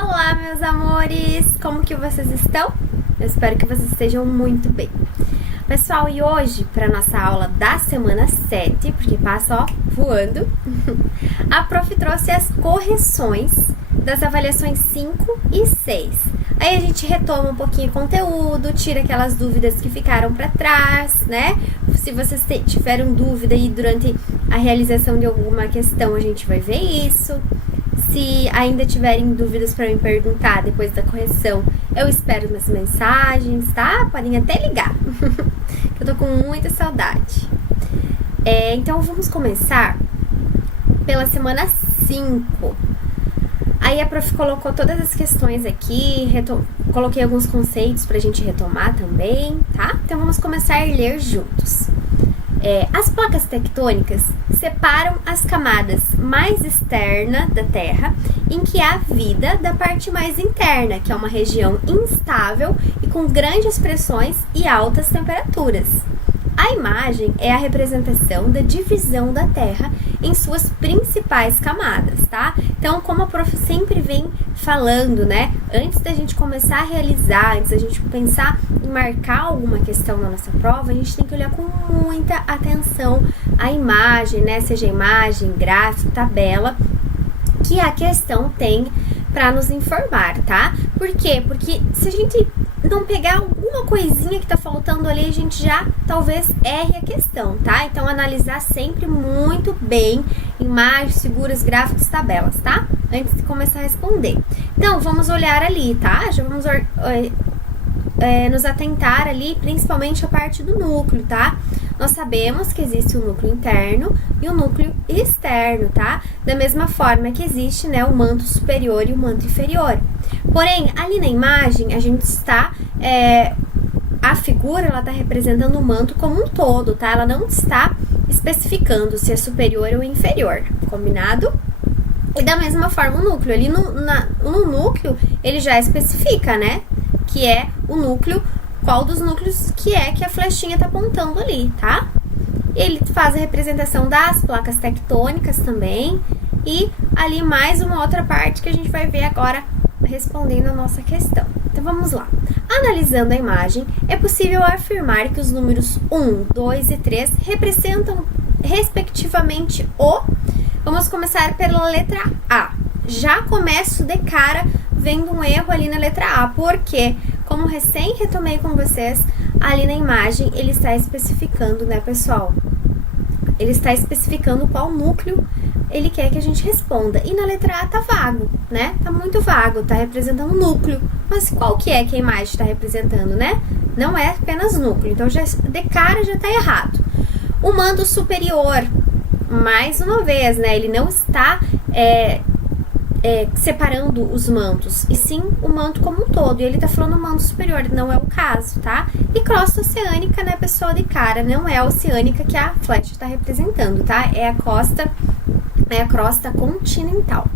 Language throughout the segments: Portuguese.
Olá, meus amores! Como que vocês estão? Eu espero que vocês estejam muito bem. Pessoal, e hoje, para nossa aula da semana 7, porque passa, ó, voando, a prof trouxe as correções das avaliações 5 e 6. Aí a gente retoma um pouquinho o conteúdo, tira aquelas dúvidas que ficaram para trás, né? Se vocês tiveram dúvida aí durante a realização de alguma questão, a gente vai ver isso. Se ainda tiverem dúvidas para me perguntar depois da correção, eu espero minhas mensagens, tá? Podem até ligar, eu tô com muita saudade. Então vamos começar pela semana 5. Aí a prof colocou todas as questões aqui, coloquei alguns conceitos pra gente retomar também, tá? Então vamos começar a ler juntos. As placas tectônicas separam as camadas mais externas da Terra, em que há vida, da parte mais interna, que é uma região instável e com grandes pressões e altas temperaturas. A imagem é a representação da divisão da Terra em suas principais camadas, tá? Então, como a prof sempre vem falando, né? Antes da gente começar a realizar, antes da gente pensar em marcar alguma questão na nossa prova, a gente tem que olhar com muita atenção a imagem, né? Seja imagem, gráfico, tabela, que a questão tem para nos informar, tá? Por quê? Porque se a gente não pegar alguma coisinha que tá faltando ali, a gente já talvez erre a questão, tá? Então, analisar sempre muito bem imagens, figuras, gráficos, tabelas, tá? Antes de começar a responder. Então, vamos olhar ali, tá? Já vamos nos atentar ali, principalmente a parte do núcleo, tá? Nós sabemos que existe o núcleo interno e o núcleo externo, tá? Da mesma forma que existe, né, o manto superior e o manto inferior. Porém, ali na imagem, a gente está... a figura, ela está representando o manto como um todo, tá? Ela não está especificando se é superior ou inferior, combinado? E da mesma forma o núcleo, ali no núcleo, ele já especifica, né? Que é o núcleo, qual dos núcleos que a flechinha tá apontando ali, tá? Ele faz a representação das placas tectônicas também. E ali mais uma outra parte que a gente vai ver agora respondendo a nossa questão. Então vamos lá. Analisando a imagem, é possível afirmar que os números 1, 2 e 3 representam respectivamente o... Vamos começar pela letra A. Já começo de cara vendo um erro ali na letra A, porque, como recém retomei com vocês, ali na imagem ele está especificando, né, pessoal? Ele está especificando qual núcleo ele quer que a gente responda. E na letra A tá vago, né? Tá muito vago, tá representando núcleo. Mas qual que é que a imagem está representando, né? Não é apenas núcleo, então já, de cara já tá errado. O manto superior, mais uma vez, né? Ele não está separando os mantos, e sim o manto como um todo. E ele tá falando o manto superior, não é o caso, tá? E crosta oceânica, né, pessoal, de cara, não é a oceânica que a flecha está representando, tá? É a crosta continental.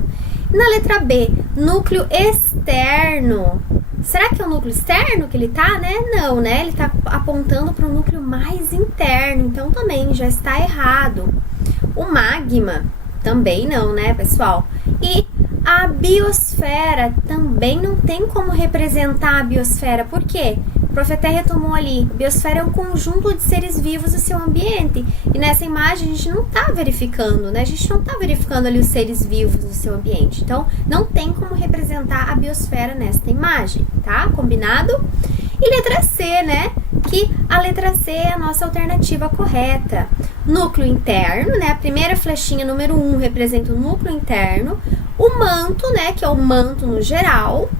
Na letra B, núcleo externo. Será que é o núcleo externo que ele tá, né? Não, né? Ele tá apontando para o núcleo mais interno, então também já está errado. O magma, também não, né, pessoal? E a biosfera também não tem como representar a biosfera. Por quê? O prof até retomou ali. A biosfera é um conjunto de seres vivos do seu ambiente. E nessa imagem a gente não está verificando, né? A gente não está verificando ali os seres vivos do seu ambiente. Então, não tem como representar a biosfera nesta imagem, tá? Combinado? E letra C, né? Que a letra C é a nossa alternativa correta. Núcleo interno, né? A primeira flechinha, número 1, representa o núcleo interno. O manto, né? Que é o manto no geral.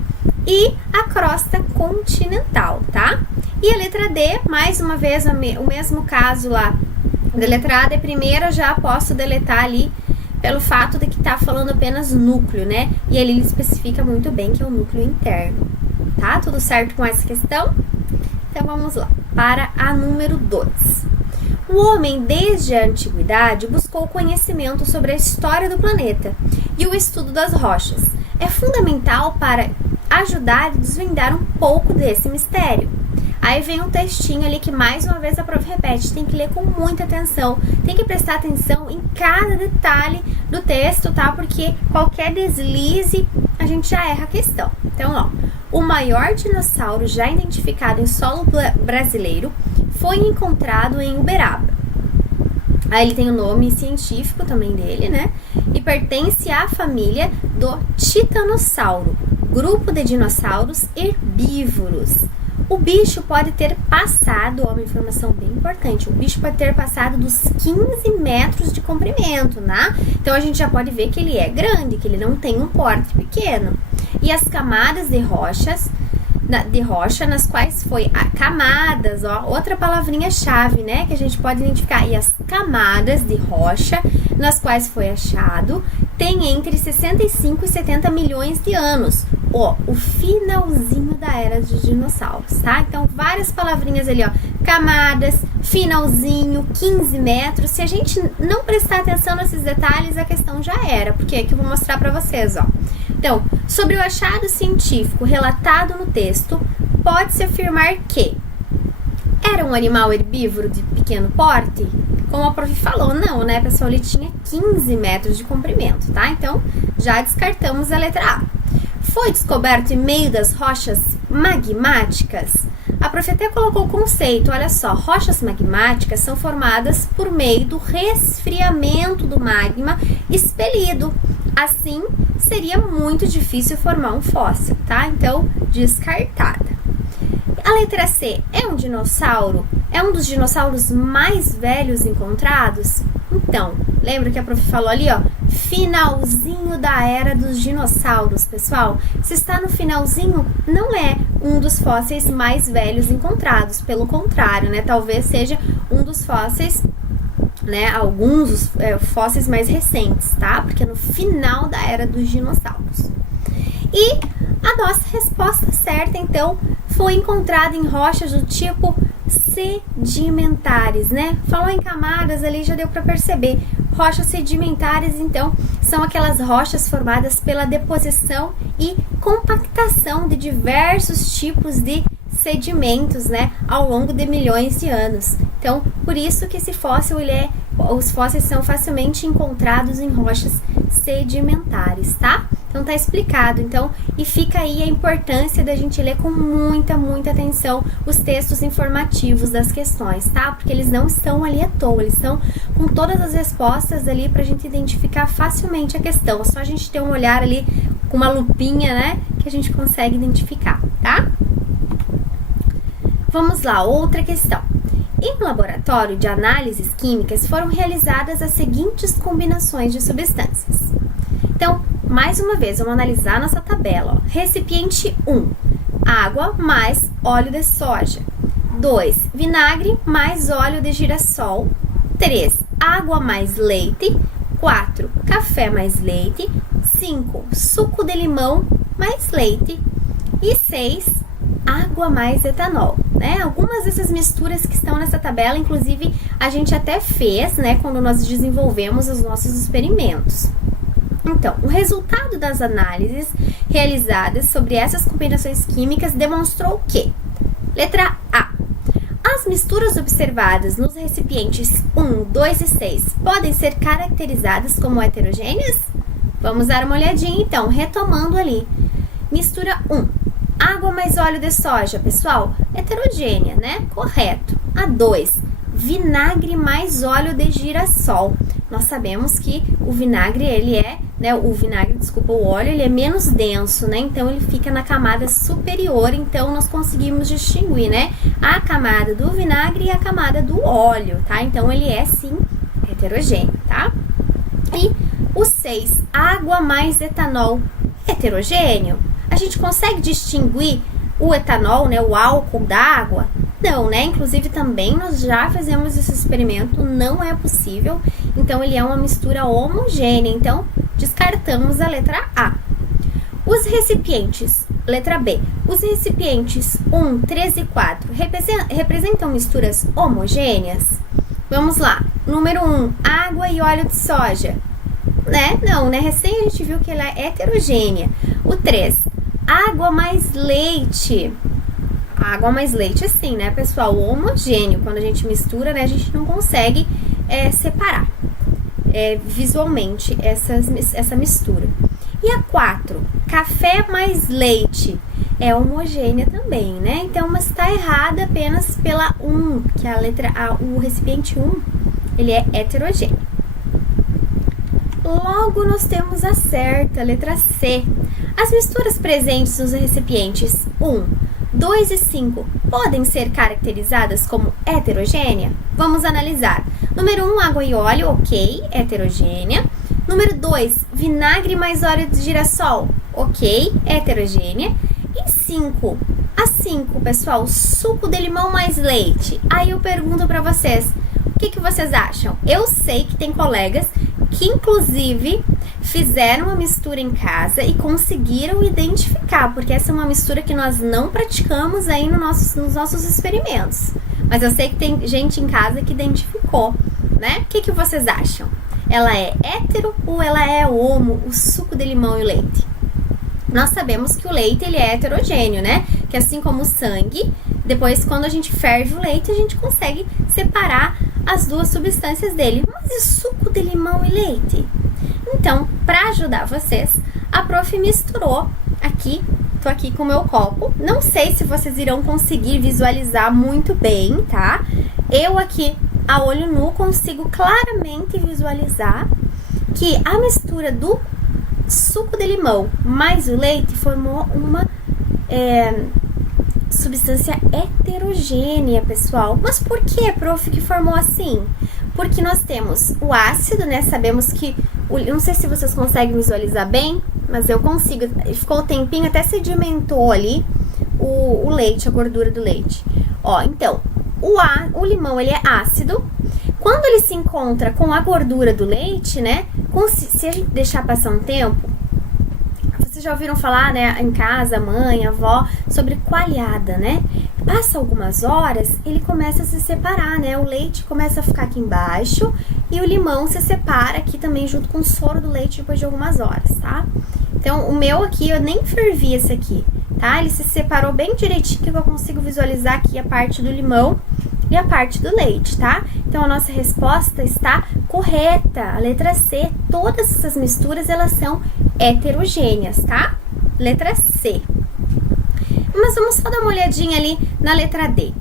E a crosta continental, tá? E a letra D, mais uma vez, o mesmo caso lá da letra A, de primeira já posso deletar ali pelo fato de que tá falando apenas núcleo, né? E ali ele especifica muito bem que é o núcleo interno, tá? Tudo certo com essa questão? Então vamos lá, para a número 2. O homem, desde a antiguidade, buscou conhecimento sobre a história do planeta e o estudo das rochas. É fundamental para ajudar a desvendar um pouco desse mistério. Aí vem um textinho ali que mais uma vez a prof repete, tem que ler com muita atenção, tem que prestar atenção em cada detalhe do texto, tá? Porque qualquer deslize a gente já erra a questão. Então, ó, o maior dinossauro já identificado em solo brasileiro foi encontrado em Uberaba. Aí ele tem o nome científico também dele, né? E pertence à família do Titanossauro, grupo de dinossauros herbívoros. O bicho pode ter passado, ó, uma informação bem importante, o bicho pode ter passado dos 15 metros de comprimento, né? Então a gente já pode ver que ele é grande, que ele não tem um porte pequeno. E as camadas de rocha nas quais foi camadas, ó, outra palavrinha-chave, né, que a gente pode identificar. E as camadas de rocha nas quais foi achado tem entre 65 e 70 milhões de anos, ó, o finalzinho da era dos dinossauros, tá? Então, várias palavrinhas ali, ó, camadas, finalzinho, 15 metros. Se a gente não prestar atenção nesses detalhes, a questão já era, porque é que eu vou mostrar pra vocês, ó. Então, sobre o achado científico relatado no texto, pode-se afirmar que era um animal herbívoro de pequeno porte? Como a prof falou, não, né, pessoal? Ele tinha 15 metros de comprimento, tá? Então, já descartamos a letra A. Foi descoberto em meio das rochas magmáticas? A prof até colocou o conceito, olha só, rochas magmáticas são formadas por meio do resfriamento do magma expelido. Assim, seria muito difícil formar um fóssil, tá? Então, descartada. A letra C, é um dinossauro? É um dos dinossauros mais velhos encontrados? Então, lembra que a prof falou ali, ó, finalzinho da era dos dinossauros, pessoal? Se está no finalzinho, não é um dos fósseis mais velhos encontrados, pelo contrário, né? Talvez seja um dos fósseis, né, alguns fósseis mais recentes, tá? Porque é no final da era dos dinossauros. E a nossa resposta certa, então, foi encontrada em rochas do tipo sedimentares, né? Falou em camadas ali, já deu para perceber. Rochas sedimentares, então, são aquelas rochas formadas pela deposição e compactação de diversos tipos de sedimentos, né, ao longo de milhões de anos. Então, por isso que esse fóssil, os fósseis são facilmente encontrados em rochas sedimentares, tá? Então, tá explicado. Então, e fica aí a importância da gente ler com muita, muita atenção os textos informativos das questões, tá? Porque eles não estão ali à toa, eles estão com todas as respostas ali pra gente identificar facilmente a questão. É só a gente ter um olhar ali com uma lupinha, né, que a gente consegue identificar, tá? Vamos lá, outra questão. Em um laboratório de análises químicas foram realizadas as seguintes combinações de substâncias. Então, mais uma vez, vamos analisar nossa tabela. Ó. Recipiente 1, água mais óleo de soja. 2, vinagre mais óleo de girassol. 3, água mais leite. 4, café mais leite. 5, suco de limão mais leite. E 6, água mais etanol, né? Algumas dessas misturas que estão nessa tabela, inclusive, a gente até fez, né, quando nós desenvolvemos os nossos experimentos. Então, o resultado das análises realizadas sobre essas combinações químicas demonstrou que, letra A, as misturas observadas nos recipientes 1, 2 e 6 podem ser caracterizadas como heterogêneas? Vamos dar uma olhadinha, então, retomando ali. Mistura 1. Água mais óleo de soja, pessoal, heterogênea, né? Correto. A 2, vinagre mais óleo de girassol. Nós sabemos que o vinagre, ele é, né? O óleo, ele é menos denso, né? Então, ele fica na camada superior, então nós conseguimos distinguir, né? A camada do vinagre e a camada do óleo, tá? Então, ele é, sim, heterogêneo, tá? E o 6, água mais etanol, heterogêneo. A gente consegue distinguir o etanol, né, o álcool da água? Não, né? Inclusive também nós já fizemos esse experimento, não é possível. Então, ele é uma mistura homogênea. Então, descartamos a letra A. Os recipientes, letra B. Os recipientes 1, 3 e 4 representam misturas homogêneas? Vamos lá. Número 1, água e óleo de soja. Né? Não, né? Recém a gente viu que ela é heterogênea. O 3, água mais leite. Água mais leite, assim, né, pessoal? Homogêneo. Quando a gente mistura, né, a gente não consegue separar visualmente essa mistura. E a 4, café mais leite, é homogênea também, né? Então, mas está errada apenas pela 1, que é a letra A, o recipiente 1, ele é heterogêneo. Logo, nós temos a certa, a letra C. As misturas presentes nos recipientes 1, 2 e 5 podem ser caracterizadas como heterogênea? Vamos analisar. Número 1, água e óleo, ok, heterogênea. Número 2, vinagre mais óleo de girassol, ok, heterogênea. E 5, a 5, pessoal, suco de limão mais leite. Aí eu pergunto pra vocês, o que vocês acham? Eu sei que tem colegas que, inclusive, fizeram uma mistura em casa e conseguiram identificar, porque essa é uma mistura que nós não praticamos aí nos nossos experimentos. Mas eu sei que tem gente em casa que identificou, né? O que vocês acham? Ela é hétero ou ela é homo, o suco de limão e o leite? Nós sabemos que o leite, ele é heterogêneo, né? Que assim como o sangue, depois quando a gente ferve o leite, a gente consegue separar as duas substâncias dele. Mas e suco de limão e leite? Então, para ajudar vocês, a prof misturou aqui, tô aqui com o meu copo. Não sei se vocês irão conseguir visualizar muito bem, tá? Eu aqui, a olho nu, consigo claramente visualizar que a mistura do suco de limão mais o leite formou uma substância heterogênea, pessoal. Mas por que, prof, que formou assim? Porque nós temos o ácido, né? Sabemos que, não sei se vocês conseguem visualizar bem, mas eu consigo. Ficou o tempinho, até sedimentou ali o leite, a gordura do leite. Ó, então, o limão, ele é ácido. Quando ele se encontra com a gordura do leite, né? Se a gente deixar passar um tempo, vocês já ouviram falar, né, em casa, mãe, avó, sobre coalhada, né? Passa algumas horas, ele começa a se separar, né? O leite começa a ficar aqui embaixo e o limão se separa aqui também junto com o soro do leite depois de algumas horas, tá? Então, o meu aqui, eu nem fervi esse aqui, tá? Ele se separou bem direitinho, que eu consigo visualizar aqui a parte do limão e a parte do leite, tá? Então, a nossa resposta está correta. A letra C, todas essas misturas, elas são heterogêneas, tá? Letra C. Mas vamos só dar uma olhadinha ali na letra D.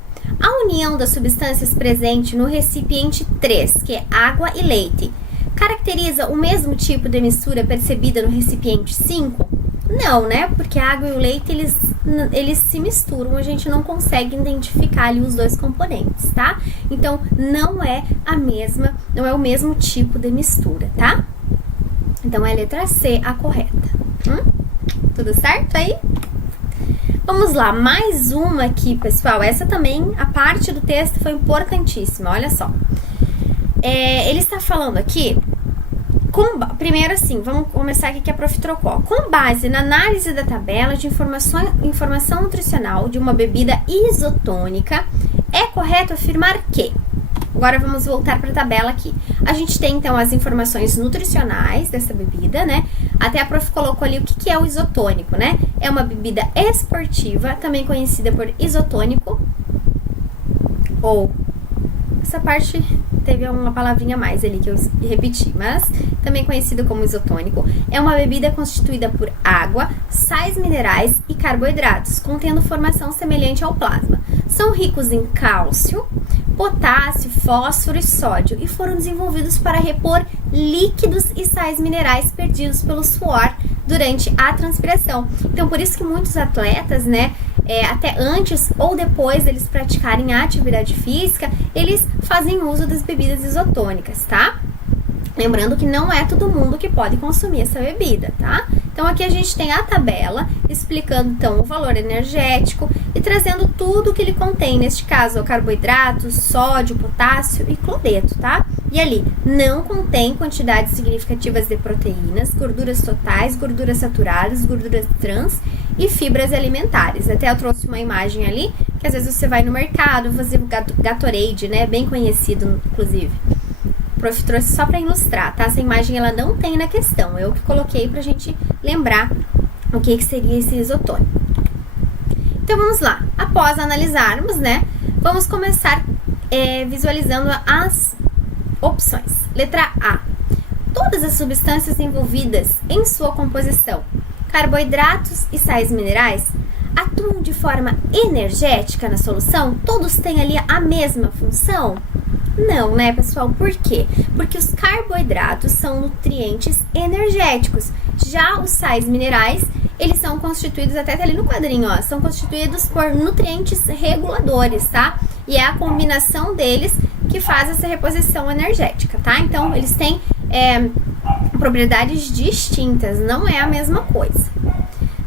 A união das substâncias presentes no recipiente 3, que é água e leite, caracteriza o mesmo tipo de mistura percebida no recipiente 5? Não, né? Porque a água e o leite, eles se misturam, a gente não consegue identificar ali os dois componentes, tá? Então, não é o mesmo tipo de mistura, tá? Então, é a letra C a correta. Tudo certo aí? Vamos lá, mais uma aqui, pessoal. Essa também, a parte do texto foi importantíssima, olha só. Ele está falando aqui... Primeiro assim, vamos começar aqui que a prof trocou. Com base na análise da tabela de informação nutricional de uma bebida isotônica, é correto afirmar que... Agora vamos voltar para a tabela aqui. A gente tem então as informações nutricionais dessa bebida, né? Até a prof colocou ali o que é o isotônico, né? É uma bebida esportiva, também conhecida por isotônico, ou... Essa parte teve uma palavrinha a mais ali que eu repeti, mas também conhecido como isotônico. É uma bebida constituída por água, sais minerais e carboidratos, contendo formação semelhante ao plasma. São ricos em cálcio, potássio, fósforo e sódio e foram desenvolvidos para repor líquidos e sais minerais perdidos pelo suor durante a transpiração. Então, por isso que muitos atletas, né, até antes ou depois deles praticarem a atividade física, eles fazem uso das bebidas isotônicas, tá? Lembrando que não é todo mundo que pode consumir essa bebida, tá? Então, aqui a gente tem a tabela explicando, então, o valor energético e trazendo tudo que ele contém, neste caso, carboidratos, sódio, potássio e cloreto, tá? E ali, não contém quantidades significativas de proteínas, gorduras totais, gorduras saturadas, gorduras trans e fibras alimentares. Até eu trouxe uma imagem ali, que às vezes você vai no mercado fazer o Gatorade, né? Bem conhecido, inclusive. O prof trouxe só para ilustrar, tá? Essa imagem ela não tem na questão, eu que coloquei pra gente lembrar o que seria esse isotônico. Então vamos lá, após analisarmos, né, vamos começar visualizando as opções. Letra A. todas as substâncias envolvidas em sua composição, carboidratos e sais minerais, atuam de forma energética na solução? Todos têm ali a mesma função? Não, né, pessoal? Por quê? Porque os carboidratos são nutrientes energéticos. Já os sais minerais, eles são constituídos, até tá ali no quadrinho, ó, são constituídos por nutrientes reguladores, tá? E é a combinação deles que faz essa reposição energética, tá? Então, eles têm propriedades distintas, não é a mesma coisa.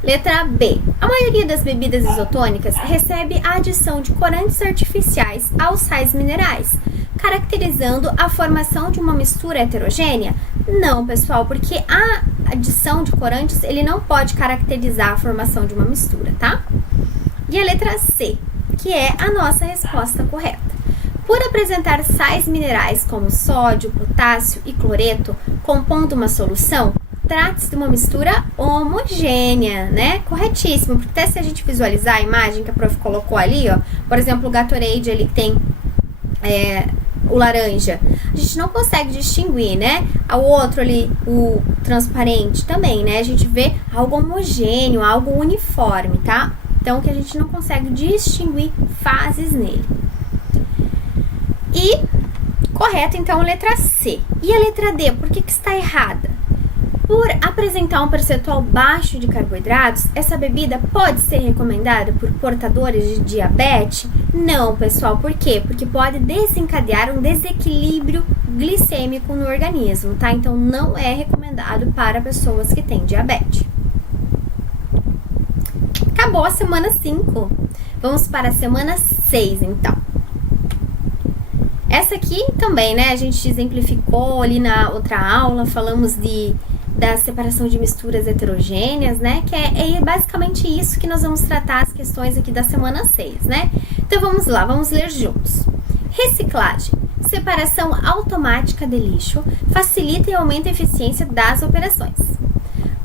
Letra B. A maioria das bebidas isotônicas recebe a adição de corantes artificiais aos sais minerais, caracterizando a formação de uma mistura heterogênea? Não, pessoal, porque a adição de corantes, ele não pode caracterizar a formação de uma mistura, tá? E a letra C, que é a nossa resposta correta. Por apresentar sais minerais como sódio, potássio e cloreto, compondo uma solução, trata-se de uma mistura homogênea, né? Corretíssimo, porque até se a gente visualizar a imagem que a prof colocou ali, ó, por exemplo, o Gatorade ali que tem o laranja, a gente não consegue distinguir, né? O outro ali, o transparente também, né? A gente vê algo homogêneo, algo uniforme, tá? Então, que a gente não consegue distinguir fases nele. E, correto, então, a letra C. E a letra D, por que está errada? Por apresentar um percentual baixo de carboidratos, essa bebida pode ser recomendada por portadores de diabetes? Não, pessoal. Por quê? Porque pode desencadear um desequilíbrio glicêmico no organismo, tá? Então, não é recomendado para pessoas que têm diabetes. Acabou a semana 5. Vamos para a semana 6, então. Essa aqui também, né? A gente exemplificou ali na outra aula, falamos da separação de misturas heterogêneas, né? Que é basicamente isso que nós vamos tratar as questões aqui da semana 6, né? Então vamos lá, vamos ler juntos. Reciclagem. Separação automática de lixo facilita e aumenta a eficiência das operações.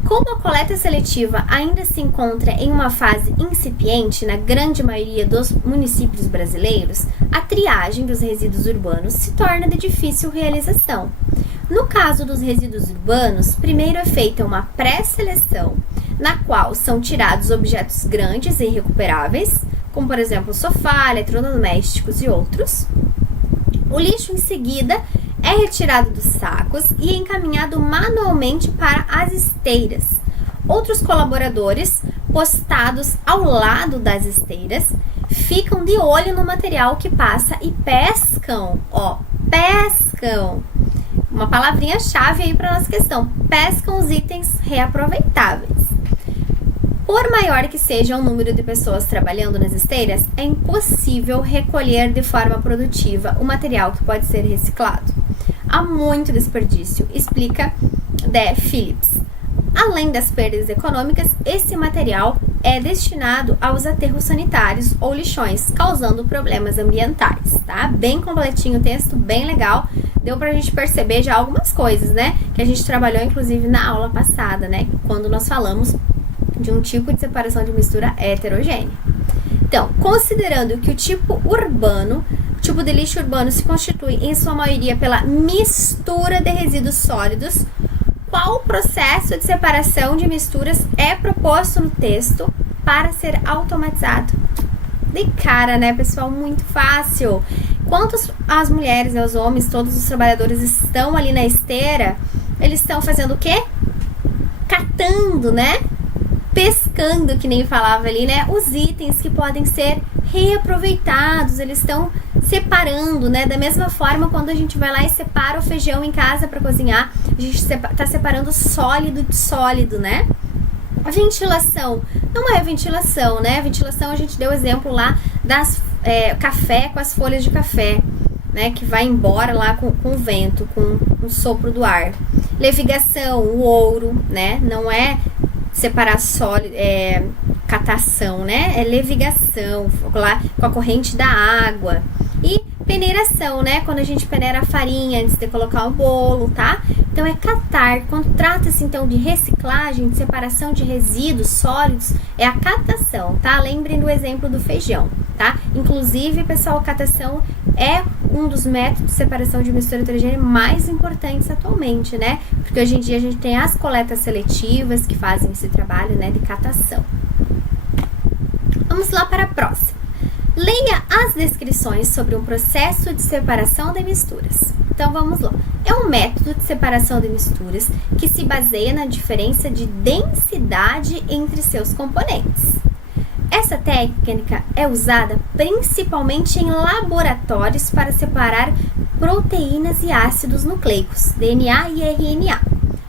Como a coleta seletiva ainda se encontra em uma fase incipiente na grande maioria dos municípios brasileiros, a triagem dos resíduos urbanos se torna de difícil realização. No caso dos resíduos urbanos, primeiro é feita uma pré-seleção, na qual são tirados objetos grandes e irrecuperáveis, como por exemplo sofá, eletrodomésticos e outros. O lixo em seguida é retirado dos sacos e é encaminhado manualmente para as esteiras. Outros colaboradores, postados ao lado das esteiras, ficam de olho no material que passa e pescam, pescam. Uma palavrinha-chave aí para nossa questão, pescam os itens reaproveitáveis. Por maior que seja o número de pessoas trabalhando nas esteiras, é impossível recolher de forma produtiva o material que pode ser reciclado. Há muito desperdício, explica D. Phillips. Além das perdas econômicas, esse material é destinado aos aterros sanitários ou lixões, causando problemas ambientais, tá? Bem completinho o texto, bem legal. Deu pra gente perceber já algumas coisas, né? Que a gente trabalhou, inclusive, na aula passada, né? Quando nós falamos de um tipo de separação de mistura heterogênea. Então, considerando que o tipo de lixo urbano se constitui, em sua maioria, pela mistura de resíduos sólidos, qual processo de separação de misturas é proposto no texto para ser automatizado? De cara, né, pessoal? Muito fácil. Enquanto as mulheres e os homens, todos os trabalhadores estão ali na esteira, eles estão fazendo o quê? Catando, né? Pescando, que nem falava ali, né? Os itens que podem ser reaproveitados, eles estão separando, né? Da mesma forma, quando a gente vai lá e separa o feijão em casa para cozinhar, a gente tá separando sólido de sólido, né? A ventilação não é ventilação, né? A ventilação, a gente deu exemplo lá das café com as folhas de café, né? Que vai embora lá com o vento, com o sopro do ar. Levigação, o ouro, né? Não é separar sólido, catação, né? É levigação, lá com a corrente da água. E peneiração, né? Quando a gente peneira a farinha antes de colocar o bolo, tá? Então é catar. Quando trata-se então de reciclagem, de separação de resíduos sólidos, é a catação, tá? Lembrem do exemplo do feijão, tá? Inclusive, pessoal, a catação é um dos métodos de separação de mistura heterogênea mais importantes atualmente, né? Porque hoje em dia a gente tem as coletas seletivas que fazem esse trabalho, né, de catação. Vamos lá para a próxima. Leia as descrições sobre um processo de separação de misturas. Então vamos lá. É um método de separação de misturas que se baseia na diferença de densidade entre seus componentes. Essa técnica é usada principalmente em laboratórios para separar proteínas e ácidos nucleicos, DNA e RNA,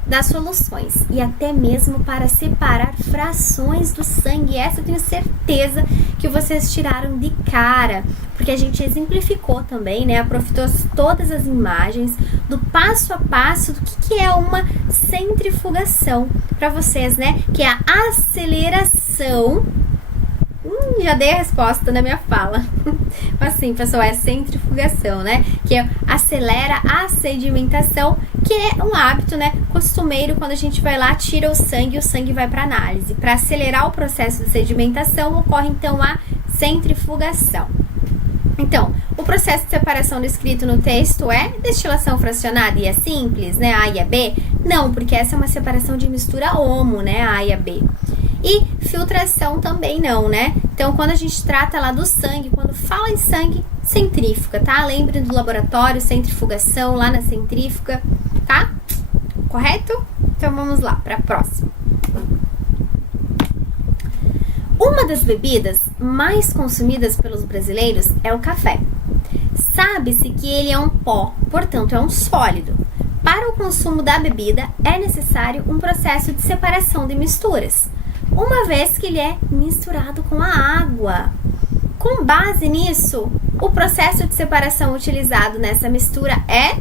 das soluções e até mesmo para separar frações do sangue. Essa eu tenho certeza que vocês tiraram de cara, porque a gente exemplificou também, né? A Prof trouxe todas as imagens do passo a passo do que é uma centrifugação para vocês, né? Que é a aceleração. Já dei a resposta na minha fala. Mas sim, pessoal, é centrifugação, né? Que acelera a sedimentação, que é um hábito, né, costumeiro quando a gente vai lá, tira o sangue vai para análise. Para acelerar o processo de sedimentação, ocorre então a centrifugação. Então, o processo de separação descrito no texto é destilação fracionada e é simples, né? A e a B? Não, porque essa é uma separação de mistura homo, né? A e a B. E filtração também não, né? Então, quando a gente trata lá do sangue, quando fala em sangue, centrífuga, tá? Lembrem do laboratório, centrifugação lá na centrífuga, tá? Correto? Então, vamos lá para a próxima. Uma das bebidas mais consumidas pelos brasileiros é o café. Sabe-se que ele é um pó, portanto, é um sólido. Para o consumo da bebida, é necessário um processo de separação de misturas, uma vez que ele é misturado com a água. Com base nisso, o processo de separação utilizado nessa mistura é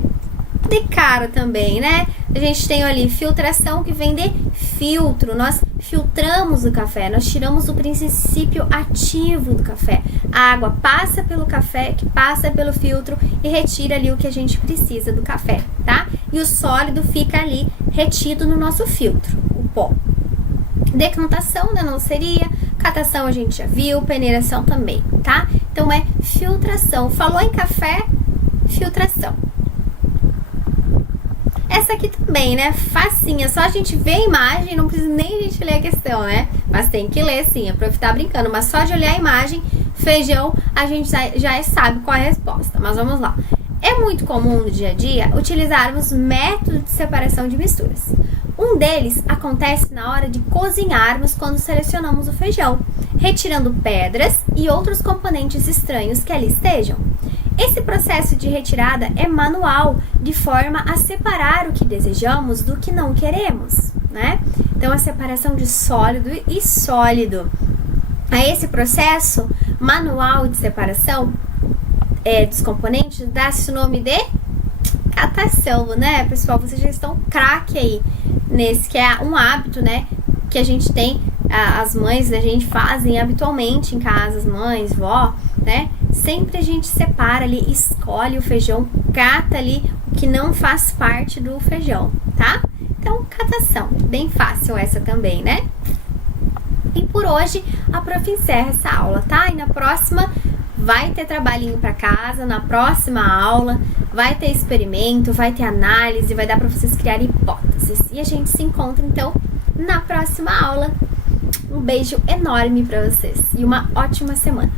de cara também, né? A gente tem ali filtração, que vem de filtro. Nós filtramos o café, nós tiramos o princípio ativo do café. A água passa pelo café, que passa pelo filtro e retira ali o que a gente precisa do café, tá? E o sólido fica ali retido no nosso filtro, o pó. Decantação, né, não seria. Catação a gente já viu, peneiração também, tá? Então é filtração. Falou em café, filtração. Essa aqui também, né? Facinha, só a gente ver a imagem, não precisa nem a gente ler a questão, né? Mas tem que ler sim, a prof tá brincando, mas só de olhar a imagem, feijão, a gente já sabe qual é a resposta. Mas vamos lá. É muito comum no dia a dia utilizarmos métodos de separação de misturas. Um deles acontece na hora de cozinharmos quando selecionamos o feijão, retirando pedras e outros componentes estranhos que ali estejam. Esse processo de retirada é manual, de forma a separar o que desejamos do que não queremos, né? Então, a separação de sólido e sólido. A esse processo manual de separação dos componentes dá-se o nome de catação, né, pessoal? Vocês já estão craque aí nesse, que é um hábito, né, que a gente tem, as mães da gente fazem habitualmente em casa, as mães, vó, né? Sempre a gente separa ali, escolhe o feijão, cata ali o que não faz parte do feijão, tá? Então, catação, bem fácil essa também, né? E por hoje a prof encerra essa aula, tá? E na próxima vai ter trabalhinho para casa, na próxima aula vai ter experimento, vai ter análise, vai dar para vocês criarem hipóteses. E a gente se encontra então na próxima aula. Um beijo enorme para vocês e uma ótima semana.